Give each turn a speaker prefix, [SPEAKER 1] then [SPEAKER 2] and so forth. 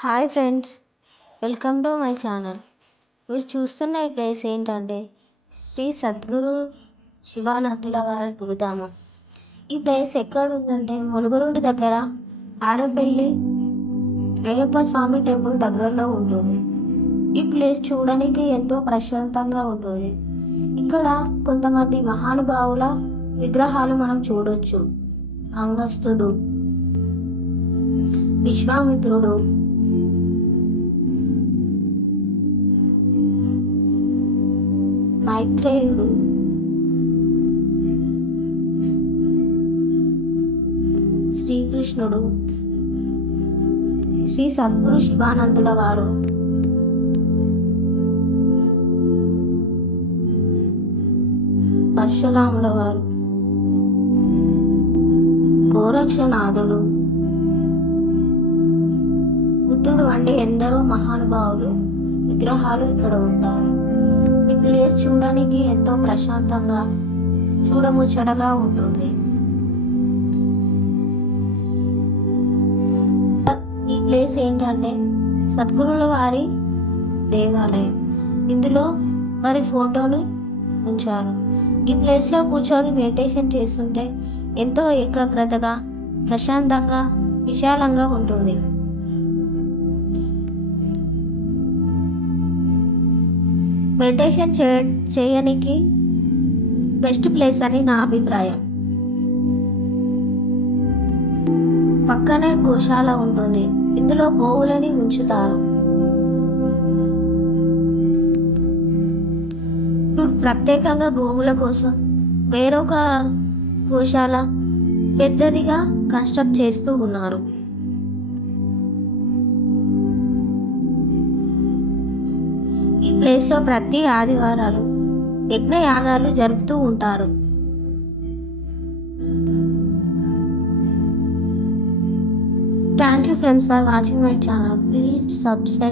[SPEAKER 1] Hi friends welcome to my channel. మీరు చూస్తున్న ఈ ప్లేస్ ఏంటంటే శ్రీ సద్గురు శివానందుల వారి గురుధామం. ఈ ప్లేస్ ఎక్కడ ఉందంటే ములుగురుడి దగ్గర ఆరపల్లి అయ్యప్ప స్వామి టెంపుల్ దగ్గరలో ఉంటుంది. ఈ ప్లేస్ చూడడానికి ఎంతో ప్రశాంతంగా ఉంటుంది. ఇక్కడ కొంతమంది మహానుభావుల విగ్రహాలు మనం చూడొచ్చు. అంగస్తుడు విశ్వామిత్రుడు మైత్రేయుడు. శ్రీకృష్ణుడు. శ్రీ సద్గురు శివానందుల వారు. పరశురాముల వారు. గోరక్షనాథుడు. బుద్ధుడు వంటి ఎందరో మహానుభావులు విగ్రహాలు ఇక్కడ ఉంటారు. ఈ ప్లేస్ చూడడానికి ఎంతో ప్రశాంతంగా చూడముచ్చటగా ఉంటుంది. ఈ ప్లేస్ ఏంటంటే సద్గురుల వారి దేవాలయం. ఇందులో వారి ఫోటోలు ఉంచారు. ఈ ప్లేస్లో కూర్చొని మెడిటేషన్ చేస్తుంటే ఎంతో ఏకాగ్రతగా ప్రశాంతంగా విశాలంగా ఉంటుంది. మెడిటేషన్ చే చేయనికి బెస్ట్ ప్లేస్ అని నా అభిప్రాయం. పక్కనే గోశాల ఉంటుంది. ఇందులో గోవులని ఉంచుతారు. ఇప్పుడు ప్రత్యేకంగా గోవుల కోసం వేరొక గోశాల పెద్దదిగా కన్స్ట్రక్ట్ చేస్తూ ఉన్నారు. ప్లేస్లో ప్లేస్లో ప్రతి ఆదివారాలు యజ్ఞయాగాలు జరుపుతూ ఉంటారు. Thank you friends for watching my channel please subscribe